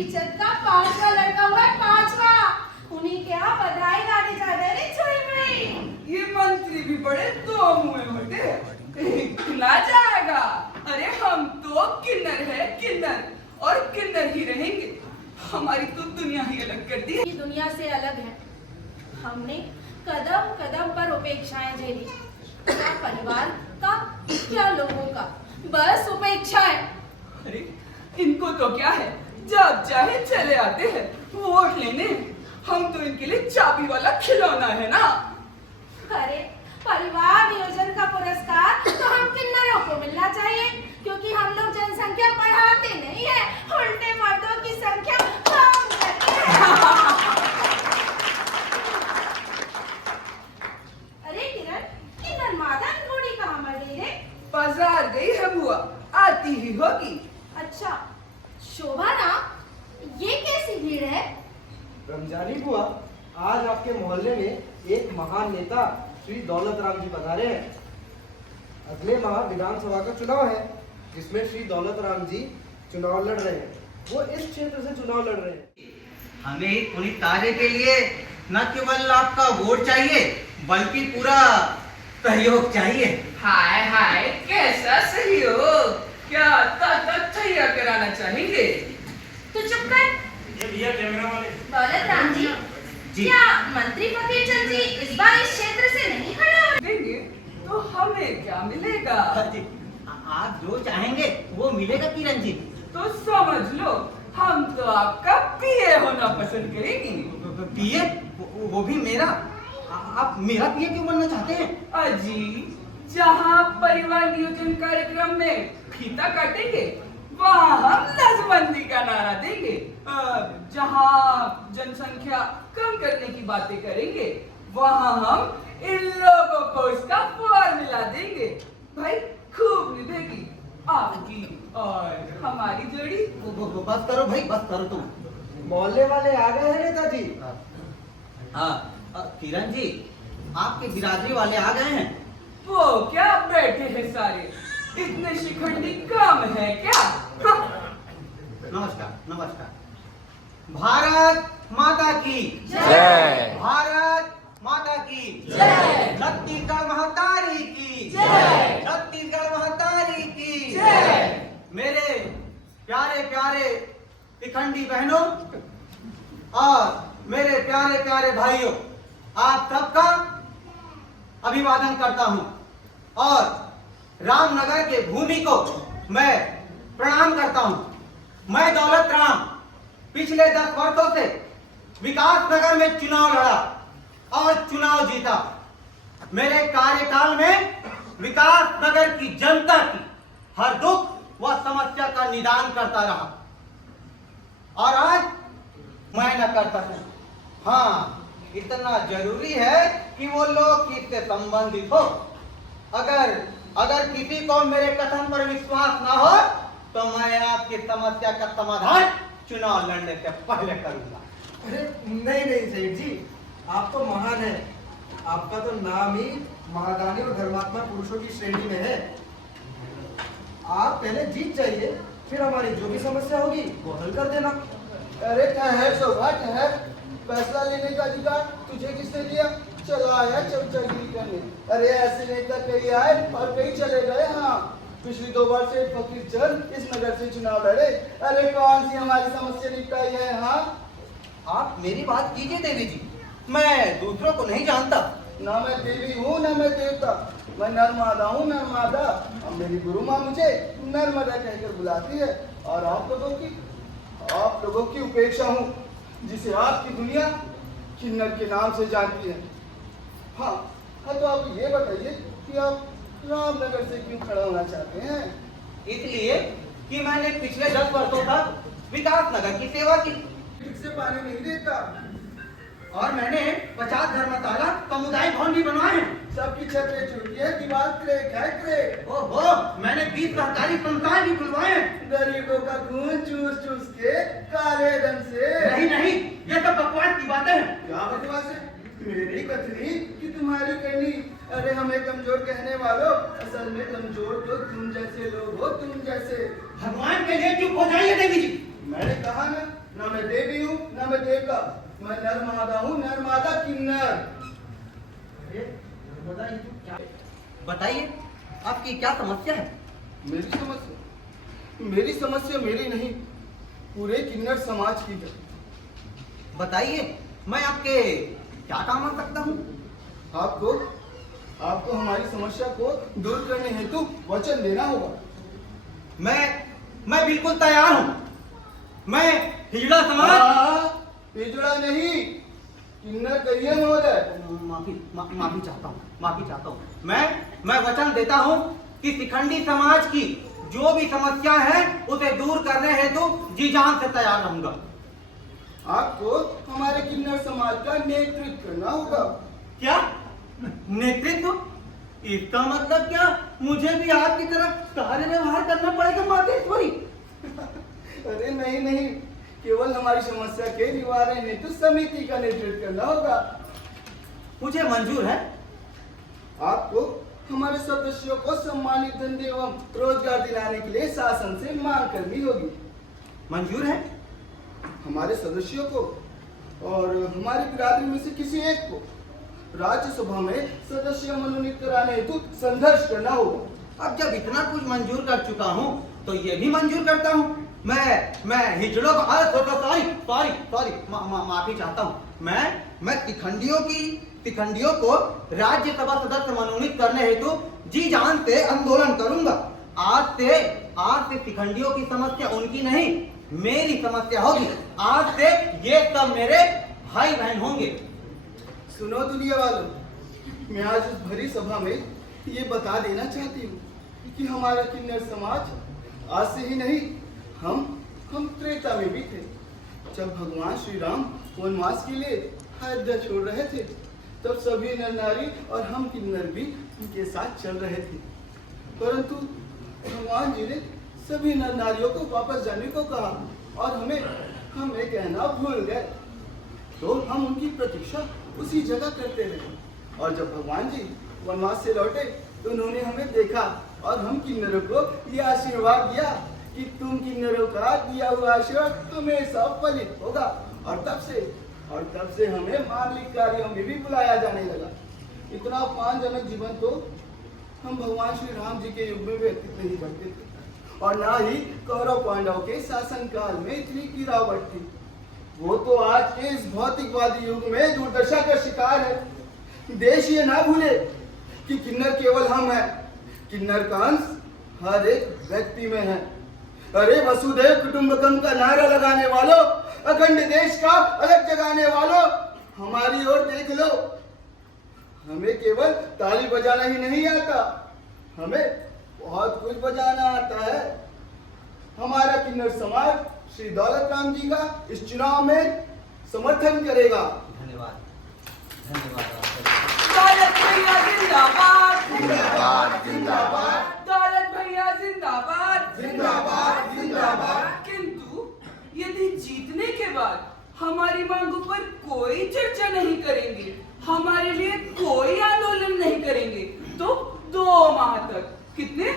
इज्जत का 5वां लड़का हुआ है, 5वां। उन्हीं के यहाँ बधाई गाने जा रहे हैं छुई मुई। ये मंत्री भी बड़े दो मुँहे होते हैं, ना जाएगा। अरे हम तो किन्नर है, किन्नर, और किन्नर ही रहेंगे। हमारी तो दुनिया ही अलग कर दी है। ये दुनिया से अलग है। हमने कदम कदम पर उपेक्षाएं झेली, क्या परिवार का, क्या लोगों का, बस उपेक्षा है। अरे इनको तो क्या है, जब चाहे चले आते हैं वोट लेने। हम तो इनके लिए चाबी वाला खिलौना है ना। अरे परिवार नियोजन का पुरस्कार तो हम किन्नरों को मिलना चाहिए, क्योंकि हम लोग जनसंख्या बढ़ाते नहीं है, उल्टे मर्दों की संख्या कम करते हैं। अरे किरण, किन्नर मादा घोड़ी कहाँ मर गई रे? बाजार गई है बुआ, आती ही होगी। अच्छा, शोभा ना, ये कैसी भीड़ है? रमजानी बुआ, आज आपके मोहल्ले में एक महान नेता श्री दौलत राम जी पधारे हैं। अगले माह विधानसभा का चुनाव है, जिसमें श्री दौलत राम जी चुनाव लड़ रहे हैं। वो इस क्षेत्र से चुनाव लड़ रहे हैं। हमें पुनीत कार्य के लिए न केवल आपका वोट चाहिए, बल्कि पूरा सहयोग चाहिए। हाय हाय, कैसा सहयोग? क्या तैयार कराना चाहेंगे? तू चुप कर। ये भैया कैमरा वाले। दौलत राम जी, जी। क्या मंत्री फकीर चंद जी इस बार इस क्षेत्र से नहीं खड़े हो रहे? देंगे तो हमें क्या मिलेगा? जी, आप जो चाहेंगे वो मिलेगा किरण जी। तो समझ लो, हम तो आपका पीए होना पसंद करेंगे। पीए? वो भी मेरा? आप मेरा पीए क्यों बनना चाहते हैं? अजी, जहाँ परिवार नियोजन कार्यक्रम में फीता काटेंगे, वहाँ हम नसबंदी का नारा देंगे। जहाँ जनसंख्या कम करने की बातें करेंगे, वहाँ हम इन लोगों को इसका फॉर्मूला देंगे। भाई खूब निभेगी आपकी और हमारी जोड़ी। बस करो भाई, बस करो तुम। मोहल्ले वाले आ गए हैं नेताजी। हाँ, किरण जी, आपके बिरादरी वाले आ गए हैं। वो क्या बैठे हैं सारे, इतने शिखंडी कम है क्या? नमस्कार नमस्कार। भारत माता की जय। भारत माता की जय। छत्तीसगढ़ महतारी की जय। छत्तीसगढ़ महतारी की जय। मेरे प्यारे प्यारे शिखंडी बहनों और मेरे प्यारे प्यारे भाइयों, आप सबका अभिवादन करता हूं और रामनगर के भूमि को मैं प्रणाम करता हूं। मैं दौलत राम पिछले 10 वर्षों से विकास नगर में चुनाव लड़ा और चुनाव जीता। मेरे कार्यकाल में विकास नगर की जनता की हर दुख व समस्या का निदान करता रहा और आज मैं न करता हूं। हाँ, इतना जरूरी है कि वो लोग इससे संबंधित हो। अगर किसी को मेरे कथन पर विश्वास ना हो तो मैं आपकी समस्या का समाधान चुनाव लड़ने से पहले करूंगा। अरे नहीं नहीं सेठ जी, आप तो महान हैं। आपका तो नाम ही महादानी और धर्मात्मा पुरुषों की श्रेणी में है। आप पहले जीत जाइए, फिर हमारी जो भी समस्या होगी वो हल कर देना। अरे ठहर शोभा ठहर, फैसला लेने का अधिकार तुझे किसने दिया? चला आया चमचागिरी करने। अरे ऐसे नेता कई आए और कई चले गए। हाँ, पिछली 2 बार से फकीर चंद इस नगर से चुनाव लड़े। अरे कौन सी हमारी समस्या निपटाई है? हाँ, आप मेरी बात कीजिए देवी जी, मैं दूसरों को नहीं जानता। ना मैं देवी हूँ ना मैं देवता, मैं नर्मदा हूँ नर्मदा। अब मेरी गुरु माँ मुझे नर्मदा कहकर बुलाती है और आप लोगों की उपेक्षा हूँ, जिसे आपकी दुनिया किन्नर के नाम से जानती है। हाँ, तो आप ये बताइए कि आप रामनगर से क्यों खड़ा होना चाहते हैं? इसलिए कि मैंने पिछले 10 वर्षों तक विकास नगर की सेवा की ठीक से पानी नहीं देता, और मैंने 50 धर्मशाला समुदाय भवन भी बनवाए हैं। सबकी छतें चुकी है, दीवार क्रैक है क्रैक। ओहो, मैंने 20 सहकारी संस्थाएं भी खुलवाए हैं। गरीबों का खून चूस चूस के काले धन से। नहीं, ये सब बकवास की बातें हैं। क्या बकवास है? मेरी कथनी कि तुम्हारी कहनी। अरे हमें कमजोर कहने वालों, असल में कमजोर तो तुम जैसे लोग हो, तुम जैसे। भगवान के लिए चुप हो जाइए देवी जी। मैंने कहा ना, न मैं देवी हूँ न मैं देवता, मैं नर्मादा हूँ, नर्मादा किन्नर। अरे बताइए क्या, बताइए आपकी क्या समस्या है? मेरी समस्या मेरी नहीं, पूरे किन्नर समाज की है। बताइए मैं आपके क्या काम आ सकता हूँ? आपको हमारी समस्या को दूर करने हेतु वचन देना होगा। मैं बिल्कुल तैयार हूँ। मैं हिजड़ा समाज पिजड़ा नहीं, किन्नर कहिए महोदय। माफी चाहता हूँ। मैं वचन देता हूँ कि शिखंडी समाज की जो भी समस्या है उसे दूर करने हेतु जी जान से तैयार रहूंगा। आपको हमारे किन्नर समाज का नेतृत्व करना होगा। क्या नेतृत्व? इसका मतलब क्या मुझे भी आपकी तरह कार्य व्यवहार करना पड़ेगा मातेश्वरी? अरे नहीं, केवल हमारी समस्या के निवारण हेतु समिति का नेतृत्व करना होगा। मुझे मंजूर है। आपको हमारे सदस्यों को सम्मानित धंधे एवं रोजगार दिलाने के लिए शासन से मांग करनी होगी। मंजूर है। हमारे सदस्यों को और हमारी बिरादरी में से किसी एक को राज्यसभा में सदस्य मनोनीत कराने हेतु संघर्ष करना होगा। अब जब इतना कुछ मंजूर कर चुका हूँ तो ये भी मंजूर करता हूँ। मैं हिजड़ों को सॉरी माफी चाहता हूँ। मैं तिखंडियों को राज्यसभा सदस्य मनोनीत करने हेतु जी जान से आंदोलन करूंगा। आज से तिखंडियों की समस्या उनकी नहीं, मेरी समस्या होगी। आज से ये सब मेरे भाई बहन होंगे। सुनो दुनिया वालों, मैं आज इस भरी सभा में ये बता देना चाहती हूँ कि हमारा किन्नर समाज आज से ही नहीं, हम त्रेता में भी थे। जब भगवान श्री राम वनवास के लिए अयोध्या छोड़ रहे थे, तब सभी नर नारी और हम किन्नर भी उनके साथ चल रहे थे। परंतु भगवान जी ने सभी नर नारियों को वापस जाने को कहा और हम ये कहना भूल गए। तो हम उनकी प्रतीक्षा उसी जगह करते रहे और जब भगवान जी वनवास से लौटे तो उन्होंने हमें देखा और हम किन्नरों को यह आशीर्वाद दिया कि तुम किन्नरों का दिया हुआ आशीर्वाद हमेशा फलित होगा। और तब से हमें मांगलिक कार्यों में भी बुलाया जाने लगा। इतना अपमानजनक जीवन तो हम भगवान श्री राम जी के युग में व्यतीत नहीं करते थे और ना ही कौरव पांडव के शासन काल में इतनी गिरावट थी। वो तो आज के इस भौतिकवादी युग में दुर्दशा का शिकार है। देश ये ना भूले कि किन्नर केवल हम हैं, किन्नर का अंश हर एक व्यक्ति में है। अरे वसुधैव कुटुंबकम का नारा लगाने वालों, अखंड देश का अलग जगाने वालों, हमारी ओर देख लो। हमें केवल ताली बजाना ही नहीं आता, हमें बहुत कुछ बजाना आता है। हमारा किन्नर समाज श्री दौलत राम जी का इस चुनाव में समर्थन करेगा। धन्यवाद। दौलत भैया जिंदाबाद, जिंदाबाद, दौलत भैया जिंदाबाद, जिंदाबाद। किंतु यदि जीतने के बाद हमारी मांगों पर कोई चर्चा नहीं करेंगे, हमारे लिए कोई आंदोलन नहीं करेंगे, तो 2 माह तक, कितने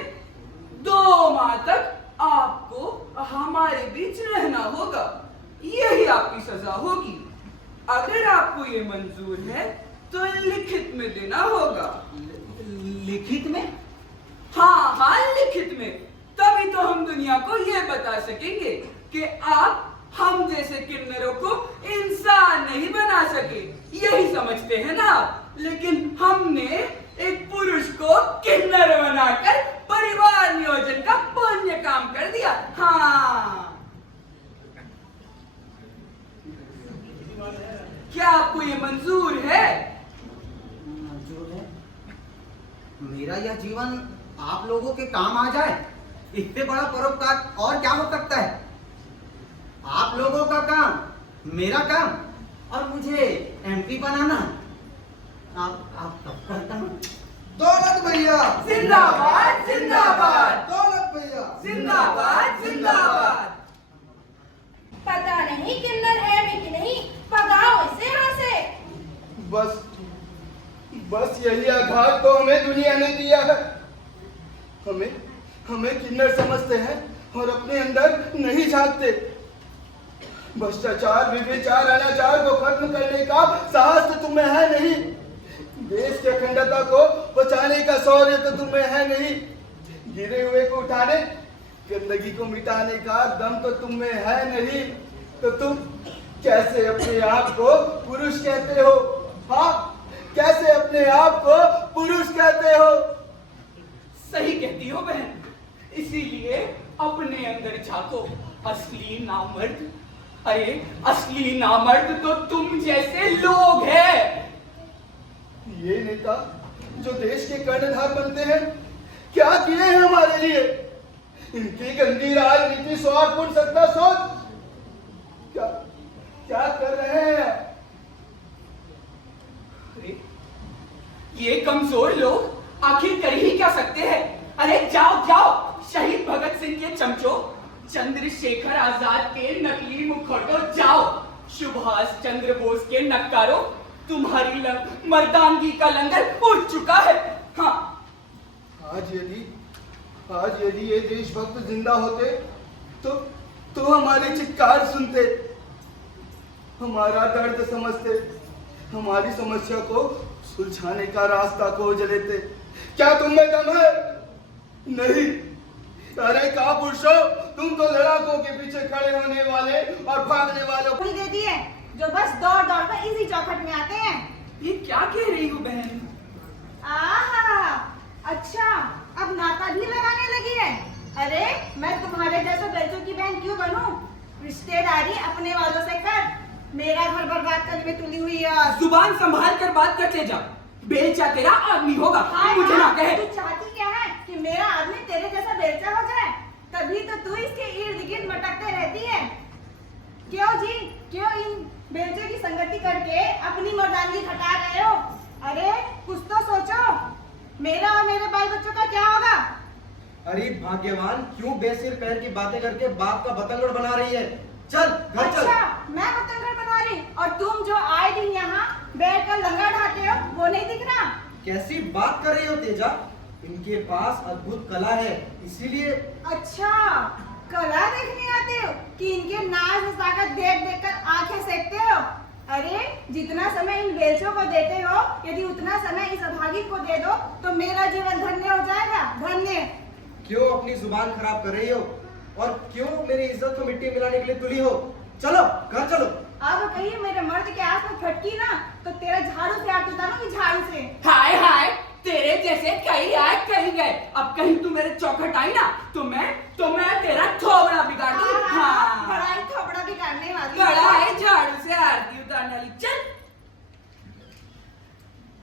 2 माह तक आपको हमारे बीच रहना होगा। यही आपकी सजा होगी। अगर आपको ये मंजूर है तो लिखित में देना होगा। लिखित में? हाँ, लिखित में। तभी तो हम दुनिया को ये बता सकेंगे कि आप हम जैसे किन्नरों को इंसान नहीं बना सके। यही समझते हैं ना आप? लेकिन हमने एक पुरुष को किन्नर बनाकर परिवार नियोजन का पुण्य काम कर दिया। हाँ, क्या आपको ये मंजूर है? मंजूर है। मेरा यह जीवन आप लोगों के काम आ जाए, इससे बड़ा परोपकार और क्या हो सकता है? आप लोगों का काम, मेरा काम, और मुझे एमपी बनाना आप सब करता हूँ। दौलत भैया जिंदाबाद, जिंदाबाद, दौलत भैया जिंदाबाद, जिंदाबाद। पता नहीं किन्नर है भी कि नहीं, भगाओ इसे यहाँ से। बस यही आघात तो हमें दुनिया ने दिया है। हमें किन्नर समझते हैं और अपने अंदर नहीं झांकते। भ्रष्टाचार, विभिचार, अनाचार को खत्म करने का साहस तो तुम्हें है नहीं। देश की अखंडता को बचाने का शौर्य तो तुम्हें है नहीं। गिरे हुए को उठाने, गंदगी को मिटाने का दम तो तुम्हें है नहीं। तो तुम कैसे अपने आप को पुरुष कहते हो? हाँ, कैसे अपने आप को पुरुष कहते हो? सही कहती हो बहन, इसीलिए अपने अंदर झांको, असली नामर्द। अरे असली नामर्द तो तुम जैसे लोग हैं। ये नेता जो देश के कर्णधार बनते हैं, क्या किए हैं हमारे लिए? इनकी गंदी राजनीति, स्वार्थपूर्ण सत्ता सोच, क्या क्या कर रहे हैं? अरे ये कमजोर लोग आखिर कर ही क्या सकते हैं? अरे जाओ जाओ, शहीद भगत सिंह के चमचों, चंद्रशेखर आजाद के नकली मुखौटों, जाओ सुभाष चंद्र बोस के नक्कारों, तुम्हारी मर्दानगी का लंगर उठ चुका है। हाँ, आज यदि ये देशभक्त जिंदा होते तो हमारी चित्कार सुनते, हमारा दर्द समझते, हमारी समस्या को सुलझाने का रास्ता खोज लेते। क्या तुम में दम है? नहीं। अरे का पुरुषों, तुम तो लड़ाकों के पीछे खड़े होने वाले और भागने वालों नहीं देती है जो बस दौड़ दौड़ कर इसी चौखट में आते हैं। ये क्या कह रही हो बहन? आहा, अच्छा अब नाता भी लगाने लगी है। अरे मैं तुम्हारे जैसे बेलचों की बहन क्यों बनूं? रिश्तेदारी अपने वालों से कर, मेरा घर बर्बाद करने में तुली हुई है। जुबान संभाल कर बात करते जा, बेलचा तेरा आदमी होगा, हाँ, मुझे ना कहे। तू चाहती क्या है कि मेरा आदमी तेरे जैसा बेलचा हो जाए? तभी तो तू इसके इर्द गिर्द मटकते रहती है। क्यों जी, क्यों इन बेलचों की संगति करके अपनी मर्दानगी घटा रहे हो? अरे कुछ तो सोचो, मेरा और मेरे बाल बच्चों का क्या होगा? अरे भाग्यवान, क्यों बेसिर पैर की बातें करके बाप का बतंगड़ बना रही है? चल घर चल। अच्छा, मैं बतंगड़ बना रही और तुम जो आए दिन यहाँ बैठ कर लंगा ढाते हो वो नहीं दिख रहा? कैसी बात कर रही हो तेजा? इनके पास अद्भुत कला है, इसीलिए। अच्छा, कला देखने आते हो कि इनके नाच ताकत देख देख कर आंखें सेकते हो? अरे जितना समय इन बेलचों को देते हो, यदि उतना समय इस अभागी को दे दो तो मेरा जीवन धन्य हो जाएगा, धन्य। क्यों अपनी जुबान खराब कर रही हो? और क्यों मेरी इज्जत को मिट्टी मिलाने के लिए तुली हो? चलो घर चलो। अब कहीं मेरे मर्द के आस में फटकी ना तो तेरा झाड़ू से हाथ उतारूंगी, झाड़ू से। हाय हाय, तेरे जैसे कहीं आए कहीं गए, अब कहीं तू मेरे चौखट आई ना तो मैं तेरा थोबड़ा बिगाड़ दूं। हाँ, बड़ा ही थोबड़ा बिगाड़ने वाली। बड़ा है झाड़ू से आरती उतारने वाली। चल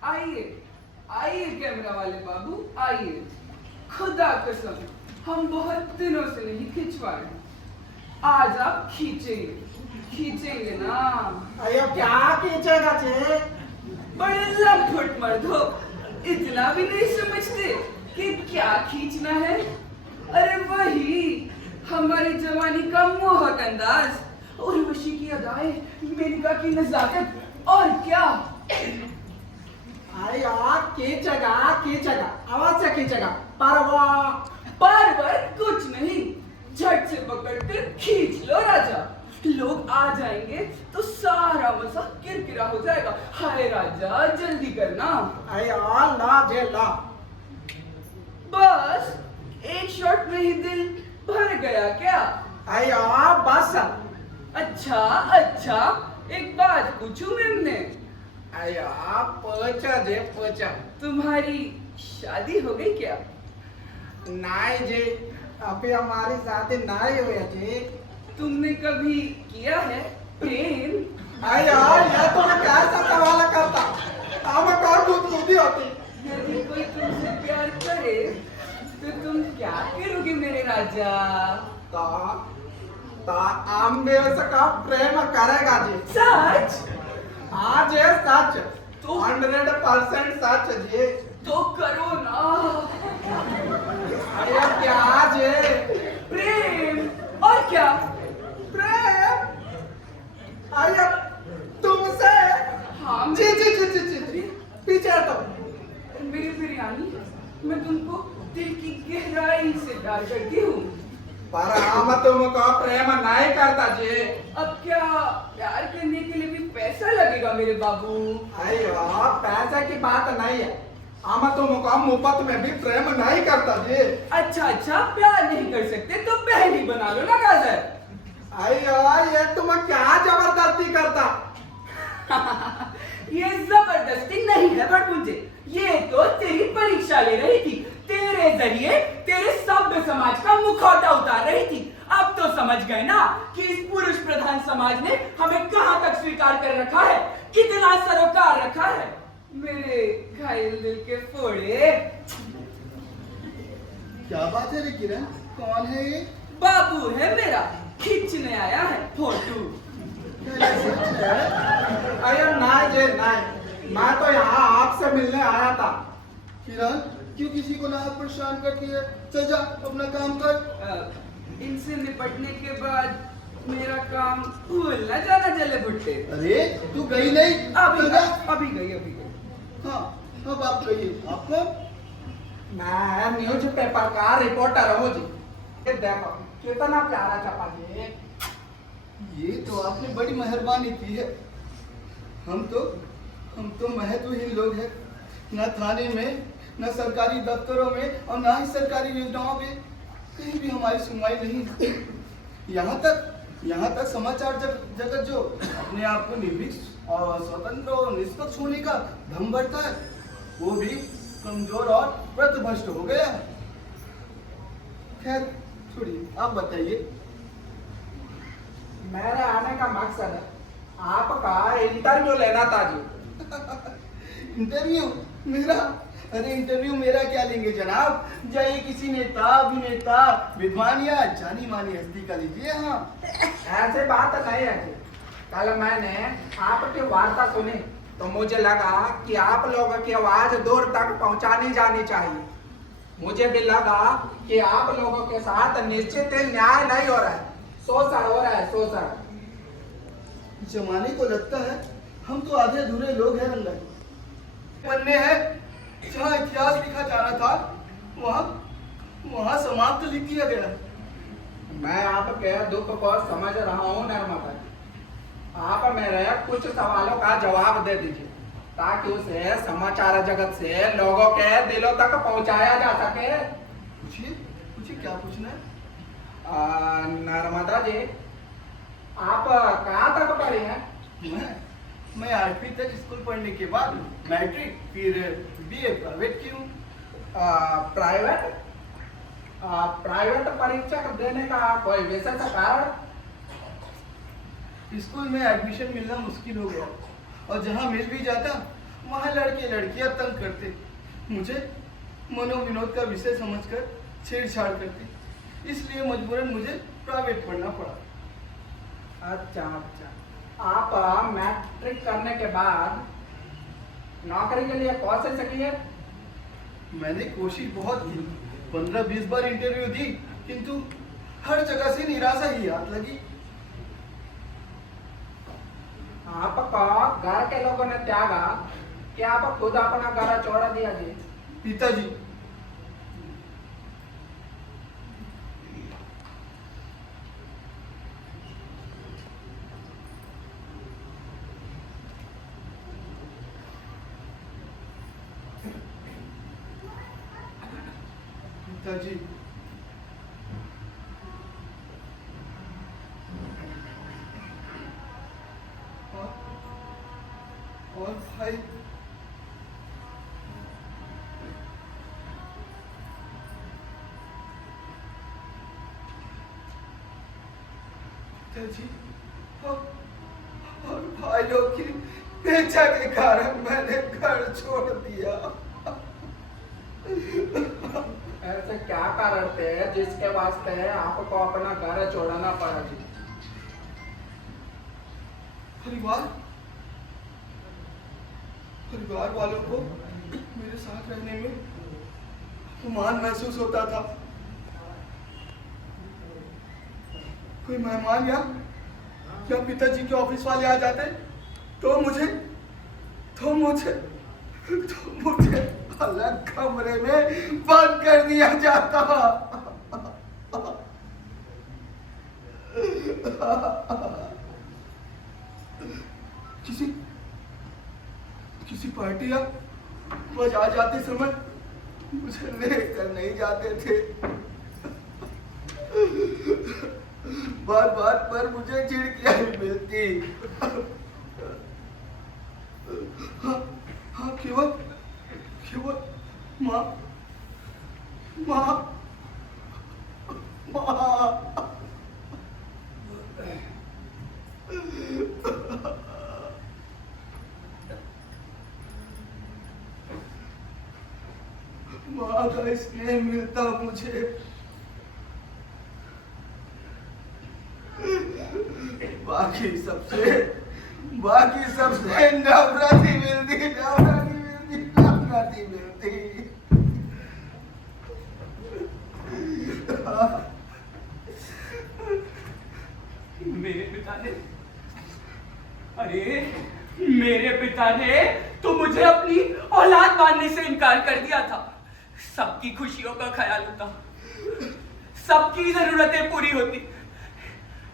आइए कैमरा वाले बाबू, आइए। खुदा कसम हम बहुत दिनों से नहीं खिंचवा रहे, आज आप खींचेंगे ना? अयो क्या खींचेगा जी? बड़े लंपट मर्द हो, इतना भी नहीं समझते कि क्या खींचना है? अरे वही हमारी जवानी का मोहक अंदाज, उर्वशी की अदाएं, मेनका की नजाकत, और क्या? अरे यार खींचेगा, अवश्य खींचेगा, पर कुछ नहीं, झट से पकड़कर खींच लो राजा। लोग आ जाएंगे तो सारा मजा किरकिरा हो जाएगा। हाय राजा जल्दी करना। अरे यार ला जे ला। बस एक शॉट में ही दिल भर गया क्या? अरे यार बस। अच्छा, एक बात पूछूं मेमने? अरे यार पोचा। तुम्हारी शादी हो गई क्या? नहीं जी, अभी हमारी शादी नहीं हुई जी। तुमने कभी किया है प्रेम? अरे यार ये तो कैसा सवाल करता, हमें कौन बुद्धि होती? यदि कोई तुमसे प्यार करे तो तुम क्या करोगे मेरे राजा? ता हम मेरे से का प्रेम करेगा जी। सच? आज ये सच, तो 100% सच जी। तो करो ना। अरे क्या जी? प्रेम और क्या? प्रेम? अरे तुमसे? हाँ जी पीछे हटो। मेरी बिरयानी, मैं तुमको दिल की गहराई से प्यार करती हूँ। पर हम तुमको प्रेम नहीं करता जी। अब क्या प्यार करने के लिए भी पैसा लगेगा मेरे बाबू? अयो पैसे की बात नहीं है, हम तुमको मुफ्त में भी प्रेम नहीं करता जी। अच्छा प्यार नहीं कर सकते तो बहन ही बना लो ना गाजर। अयो ये तुम क्या जबरदस्ती करता? ये जबरदस्ती नहीं है बटमुंजे, ये तो तेरी परीक्षा ले रही थी, तेरे जरिए तेरे सभ्य समाज का मुखौटा उतार रही थी। अब तो समझ गए ना कि इस पुरुष प्रधान समाज ने हमें कहां तक स्वीकार कर रखा है, कितना सरोकार रखा है। मेरे घायल दिल के फोड़े। क्या बात है रे किरण, कौन है ये? बाबू है मेरा, खींचने आया है फोटो। क्या ये सच है? अयो नहीं जी नहीं, मैं तो यहाँ आपसे मिलने आया था। किरण क्यों किसी को ना परेशान करती है? चल जा अपना काम कर। इनसे निपटने के बाद मेरा काम भूल न जाना जले भुट्टे। अरे तू गई नहीं? अभी चल जा। अभी गई। हाँ अब आप कहिए, आपको? मैं न्यूज पेपर का रिपोर्टर हूँ जी। ये देखो कितना प्यारा छपा जी। ये तो आपने बड़ी मेहरबानी की है। हम तो महत्वहीन लोग हैं, न थाने में, न सरकारी दफ्तरों में और न ही सरकारी योजनाओं में कहीं भी हमारी सुनवाई नहीं। यहाँ तक समाचार जगत जो अपने आप को निर्भीक और स्वतंत्र और निष्पक्ष होने का भ्रम बढ़ता है, वो भी कमजोर और पथभ्रष्ट हो गया है। खैर छोड़िए, आप बताइए। मेरे आने का मकसद आपका इंटरव्यू लेना था जी। इंटरव्यू मेरा? अरे इंटरव्यू मेरा क्या लेंगे जनाब, जाइए किसी नेता, अभिनेता, विद्वान या जानी मानी हस्ती का लीजिए। हाँ ऐसे बात नहीं है जी। कल मैंने आपकी वार्ता सुनी तो मुझे लगा कि आप लोगों की आवाज दूर तक पहुंचानी जानी चाहिए। मुझे भी लगा कि आप लोगों के साथ निश्चित न्याय नहीं हो रहा है, शोषण हो रहा है, शोषण। जमाने को लगता है हम तो आधे अधूरे लोग हैं रंगा। पन्ने हैं जहाँ इतिहास लिखा जा रहा था वहाँ समाप्त लिख दिया गया। मैं आपके दुख को समझ रहा हूँ नर्मदा। आप मेरे कुछ सवालों का जवाब दे दीजिए ताकि उसे समाचार जगत से लोगों के दिलों तक पहुंचाया जा सके। पूछिए क्या पूछना है? नर्मदा जी, आप कहाँ तक पढ़े हैं? मैं 8वीं तक स्कूल पढ़ने के बाद मैट्रिक, फिर बीए प्राइवेट की हूँ। प्राइवेट परीक्षा देने का कोई विशेष कारण? स्कूल में एडमिशन मिलना मुश्किल हो गया और जहाँ मिल भी जाता वहाँ लड़के लड़कियाँ तंग करते, मुझे मनोविनोद का विषय समझकर छेड़छाड़ करते, इसलिए मजबूरन मुझे प्राइवेट पढ़ना पड़ा। अच्छा, आप मैट्रिक करने के बाद नौकरी के लिए कोशिश की है? मैंने कोशिश बहुत की, 15-20 बार इंटरव्यू दी, किंतु हर जगह से निराशा ही हाथ लगी। आपका घर के लोगों ने त्यागा कि आप खुद अपना घर छोड़ दिया जी? पिताजी और भाई पिताजी और भाइयों की बेचा के कारण मैंने घर छोड़ दिया। ऐसे क्या कारण थे जिसके वास्ते आपको अपना घर छोड़ना पड़ा जी? परिवार वालों को मेरे साथ रहने में अपमान महसूस होता था। कोई मेहमान या पिताजी के ऑफिस वाले आ जाते तो मुझे अलग कमरे में बंद कर दिया जाता। किसी पार्टी या बाजार जाते समय मुझे लेकर नहीं जाते थे। बार बार पर मुझे झिड़कियां भी मिलती। हाँ केवल माँ माँ माँ। माँ का स्नेह मिलता मुझे। बाकी सबसे नफरत ही मिलती। मेरे पिता ने तो मुझे अपनी औलाद मानने से इनकार कर दिया था। सबकी खुशियों का ख्याल होता, सबकी जरूरतें पूरी होती।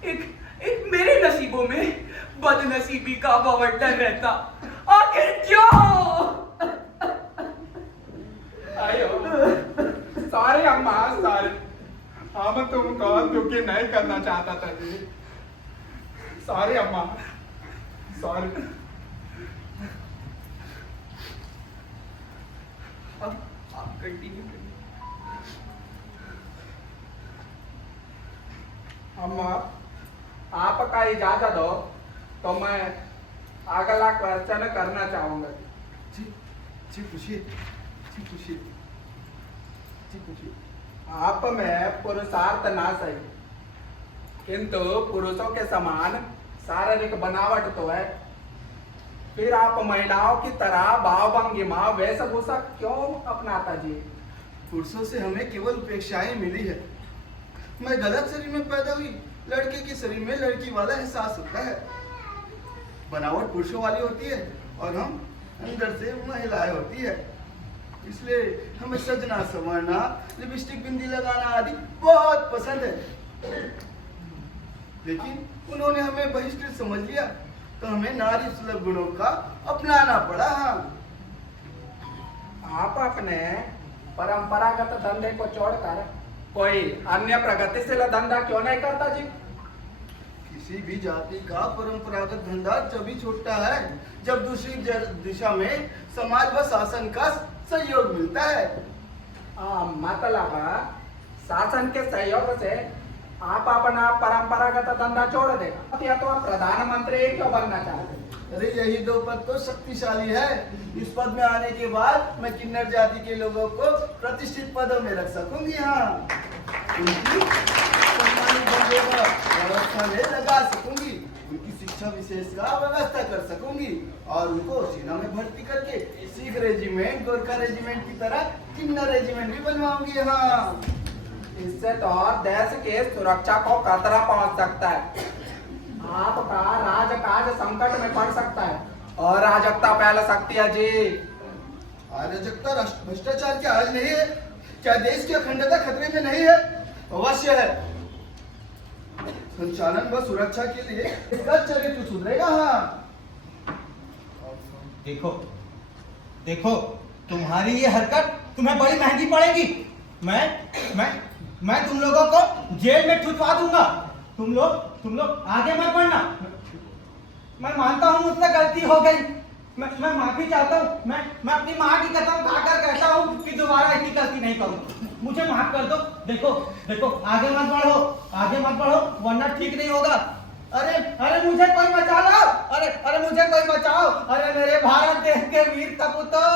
एक मेरे नसीबों में बदनसीबी का बवंडर रहता। आखिर क्यों? आयो सारे अम्मा सारे हम तुमको दुखी नहीं करना चाहता था जी। सॉरी अम्मा, सॉरी। अब आप कंटिन्यू करिए। अम्मा आपका इजाजत हो तो मैं अगला क्वेश्चन करना चाहूंगा। जी पूछिए। आप में पुरुषार्थ ना सही, किंतु पुरुषों के समान शारीरिक बनावट तो है। फिर आप महिलाओं की तरह भावभंगिमा वेशभूषा क्यों अपनाता जी? पुरुषों से हमें केवल उपेक्षाएं मिली है। मैं गलत शरीर में पैदा हुई, लड़के के शरीर में लड़की वाला एहसास होता है। बनावट पुरुषों वाली होती है और हम अंदर से महिलाएं होती है। इसलिए हमें सजना संवरना, लिपस्टिक बिंदी लगाना आदि बहुत पसंद है। लेकिन उन्होंने हमें बहिष्कृत समझ लिया तो हमें नारी सुलभ गुणों का अपनाना पड़ा। आप अपने परंपरागत धंधे को छोड़कर कोई अन्य प्रगतिशील धंधा क्यों नहीं करता जी? किसी भी जाति का परंपरागत धंधा तभी छूटता है जब दूसरी दिशा में समाज व शासन का सहयोग मिलता है। मतलब शासन के सहयोग से आप अपना परंपरागत धंधा छोड़ देगा या तो आप प्रधानमंत्री क्यों बनना चाहते हैं? अरे यही दो पद तो शक्तिशाली है। इस पद में आने के बाद मैं किन्नर जाति के लोगों को प्रतिष्ठित पदों में रख सकूंगी। हाँ, उनकी सम्मानित व्यवस्था में लगा सकूंगी, उनकी शिक्षा विशेष का व्यवस्था कर सकूंगी और उनको सेना में भर्ती करके सिख रेजिमेंट, गोरखा रेजिमेंट की तरह किन्नर रेजिमेंट भी बनवाऊंगी। हाँ, इससे तो देश के सुरक्षा को खतरा पहुंच सकता है। आपका राजकाज संकट में पड़ सकता है और अराजकता फैल सकती है जी। अराजकता भ्रष्टाचार की आज नहीं है। क्या देश की अखंडता खतरे में नहीं है? अवश्य है। संचालन व सुरक्षा के लिए इसका चरित्र सुधरेगा। हाँ, देखो तुम्हारी ये हरकत तुम्हें बड़ी महंगी पड़ेगी। मैं तुम लोगों को जेल में ठुकवा दूंगा। तुम लोग आगे मत बढ़ना। मैं मानता हूँ मुझसे गलती हो गई। मैं माफी चाहता हूँ। मैं अपनी माँ की कसम खाकर कहता हूँ कि दोबारा ऐसी गलती नहीं करूँगा। मुझे माफ कर दो। देखो आगे मत बढ़ो वरना ठीक नहीं होगा। अरे मुझे कोई बचा लो। अरे मुझे कोई बचाओ। अरे मेरे भारत देश के वीर सपूतों,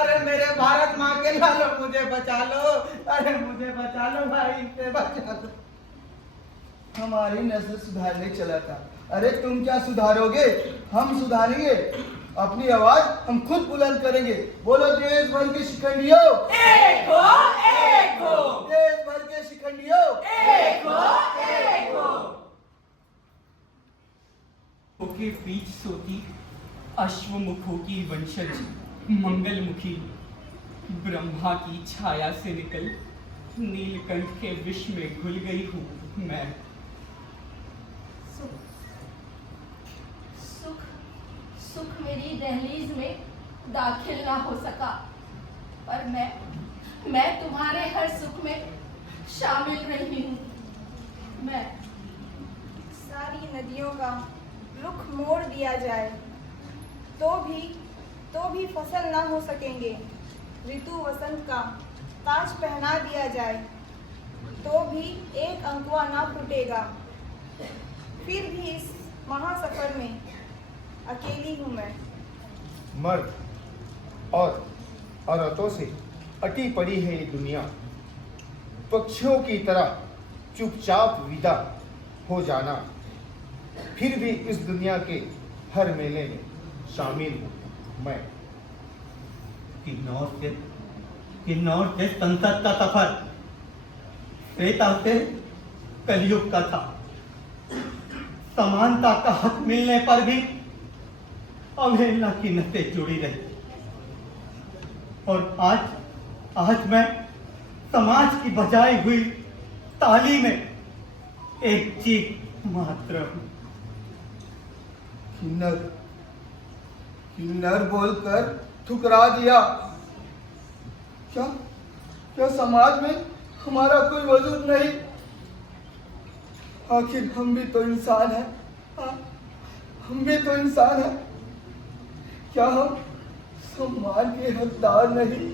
अरे मेरे भारत माँ के लालो, मुझे बचा लो। अरे मुझे बचा लो भाई, इनसे बचा लो। हमारी नस्ल सुधारने चला था। अरे तुम क्या सुधारोगे? हम सुधारेंगे। अपनी आवाज हम खुद बुलंद करेंगे। बोलो देश भर के शिखंडियों, एक हो। देश भर के शिखंडियों, एक हो। के बीच सोती अश्वमुखों की वंशज मंगलमुखी ब्रह्मा की छाया से निकल नीलकंठ के विष में घुल गई हूँ मैं। दहलीज में दाखिल ना हो सका, पर मैं तुम्हारे हर सुख में शामिल रही हूँ। मैं सारी नदियों का रुख मोड़ दिया जाए तो भी फसल ना हो सकेंगे। ऋतु वसंत का ताज पहना दिया जाए तो भी एक अंकुआ ना फूटेगा। फिर भी इस महासफर में अकेली हूँ मैं। मर्द और औरतों से अटी पड़ी है ये दुनिया। पक्षियों की तरह चुपचाप विदा हो जाना। फिर भी इस दुनिया के हर मेले में शामिल हूँ मैं। किन्नौर से संसद का सफर त्रेता से कलयुग का था। समानता का हक मिलने पर भी अवहेलना की नसें जुड़ी रही। और आज मैं समाज की बजाई हुई ताली में एक चीख मात्र हूं। किन्नर बोलकर ठुकरा दिया। क्या समाज में हमारा कोई वजूद नहीं? आखिर हम भी तो इंसान हैं। हाँ, हम भी तो इंसान हैं। क्या हम सम्मान के हकदार नहीं?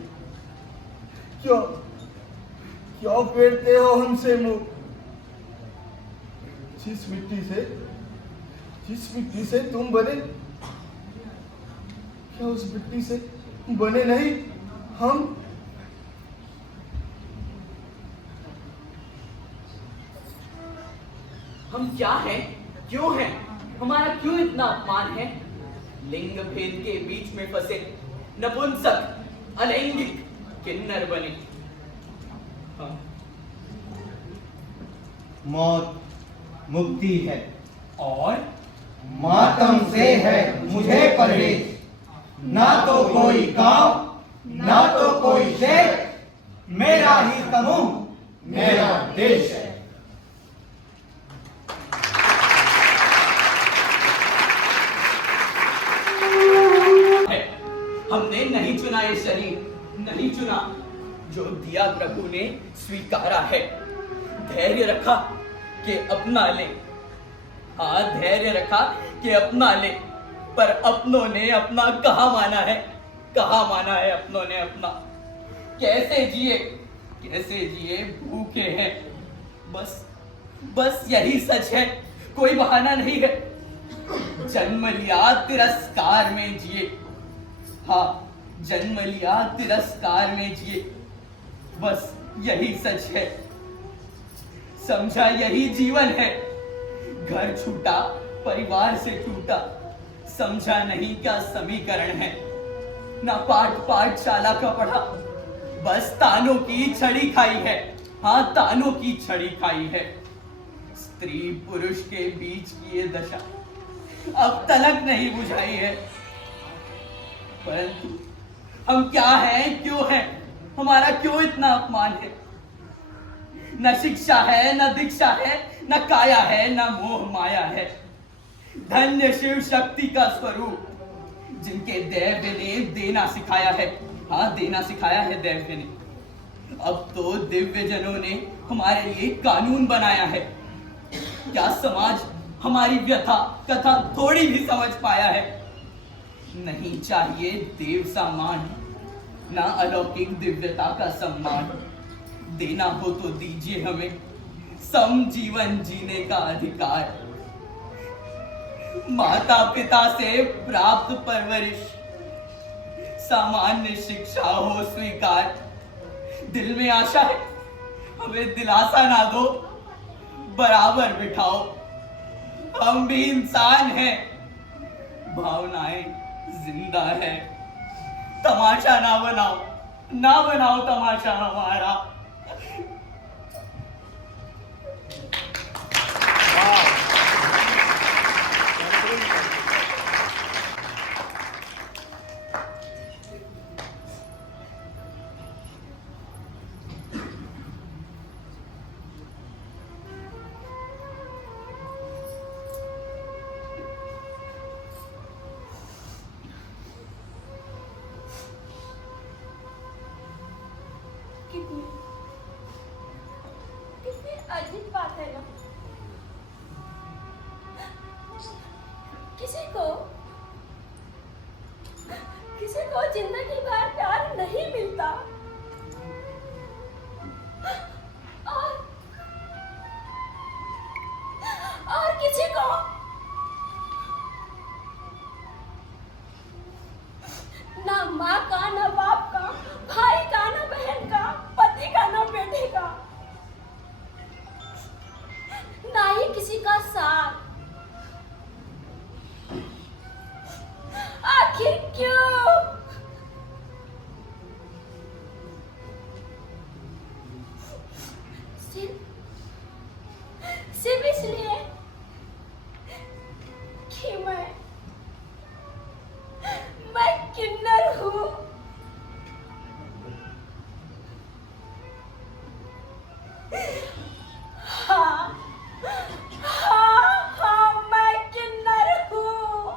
क्यों फेरते हो हमसे मुंह? जिस मिट्टी से तुम बने, क्या उस मिट्टी से बने नहीं हम? हम क्या हैं, क्यों हैं, हमारा क्यों इतना अपमान है? लिंग भेद के बीच में फंसे नपुंसक अलैंगिक किन्नर बने। हाँ। मौत मुक्ति है और मातम से है मुझे परहेज। ना तो कोई गांव ना तो कोई शहर, मेरा ही समूह मेरा देश है। हमने नहीं चुना ये शरीर, नहीं चुना, जो दिया प्रभु ने स्वीकारा है। धैर्य रखा कि अपना ले, हाँ धैर्य रखा कि अपना ले, पर अपनों ने अपना कहाँ माना है? कहाँ माना है अपनों ने अपना? कैसे जिए भूखे हैं। बस यही सच है, कोई बहाना नहीं है। जन्म लिया तिरस्कार में जिए, हाँ जन्म लिया तिरस्कार में जिए, बस यही सच है। समझा यही जीवन है। घर छूटा, परिवार से टूटा, समझा नहीं क्या समीकरण है। ना पाठशाला का पढ़ा, बस तानों की छड़ी खाई है, हाँ तानों की छड़ी खाई है। स्त्री पुरुष के बीच की ये दशा अब तलक नहीं बुझाई है। परंतु हम क्या हैं, क्यों हैं, हमारा क्यों इतना अपमान है? न शिक्षा है, न दीक्षा है, न काया है, न मोह माया है। धन्य शिव शक्ति का स्वरूप, जिनके दैव्य ने देना सिखाया है, हाँ देना सिखाया है दैव्य ने। अब तो दिव्य जनों ने हमारे लिए कानून बनाया है। क्या समाज हमारी व्यथा कथा थोड़ी भी समझ पाया है? नहीं चाहिए देव सामान, ना अलौकिक दिव्यता का सम्मान। देना हो तो दीजिए हमें सम जीवन जीने का अधिकार। माता पिता से प्राप्त परवरिश, सामान्य शिक्षा हो स्वीकार। दिल में आशा है, हमें दिलासा ना दो, बराबर बिठाओ। हम भी इंसान हैं, भावनाएं जिंदा है। तमाशा ना बनाओ तमाशा हमारा। को जिंदगी भर प्यार नहीं मिलता और किसी को ना माँ का, ना बाप का, भाई का, ना बहन का, पति का, ना बेटे का, ना ही किसी का साथ। आखिर क्यों? सिर्फ इसलिए कि मैं किन्नर हूँ। हाँ, मैं किन्नर हूँ।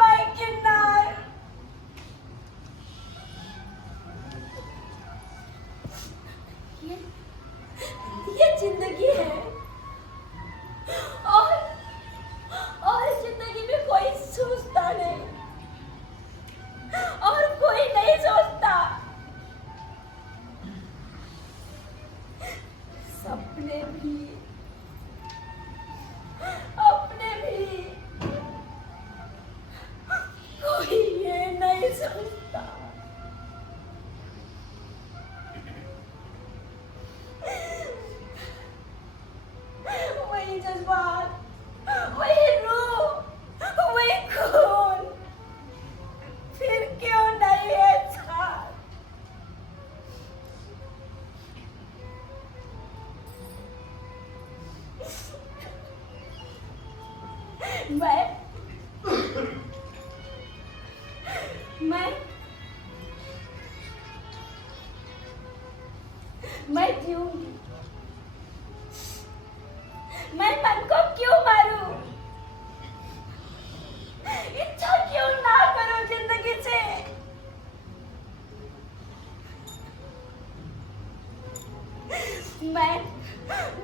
मैं किन्नर। ये जिंदगी है और इस जिंदगी में कोई सोचता नहीं और कोई नहीं सोचता। सपने भी, अपने भी, कोई ये नहीं सोचता। वही जज्बात, वही रूह, वही खून, फिर क्यों नहीं है साथ? मैं जीऊंगी। मैं मन को क्यों मारूं? इच्छा क्यों ना करूं जिंदगी से?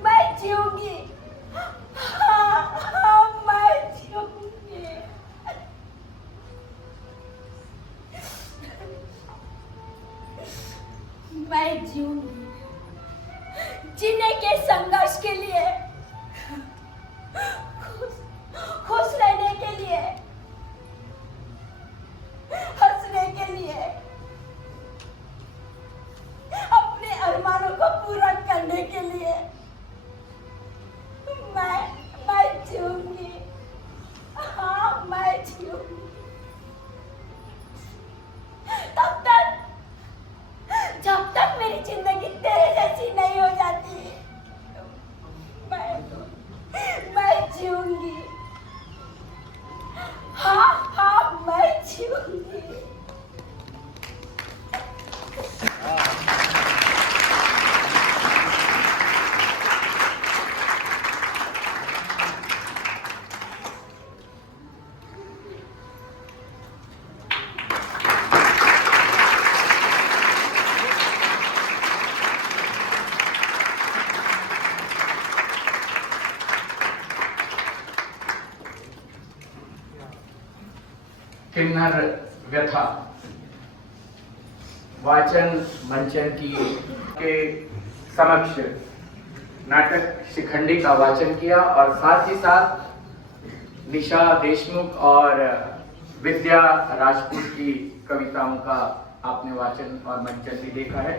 मैं जीऊंगी। हाँ, मैं जीऊंगी। मैं जीऊंगी जीने के संघर्ष के लिए, खुश रहने के लिए, हंसने के लिए, अपने अरमानों को पूरा करने के लिए मैं जीऊंगी। हाँ, मैं जीऊंगी। तब तक जब तक मेरी जिंदगी तेरे जैसी नहीं हो जाती, मैं जीऊंगी। हाँ, मैं जीऊंगी। किन्नर व्यथा वाचन मंचन की के समक्ष नाटक शिखंडी का वाचन किया और साथ ही साथ निशा देशमुख और विद्या राजपूत की कविताओं का आपने वाचन और मंचन भी देखा है।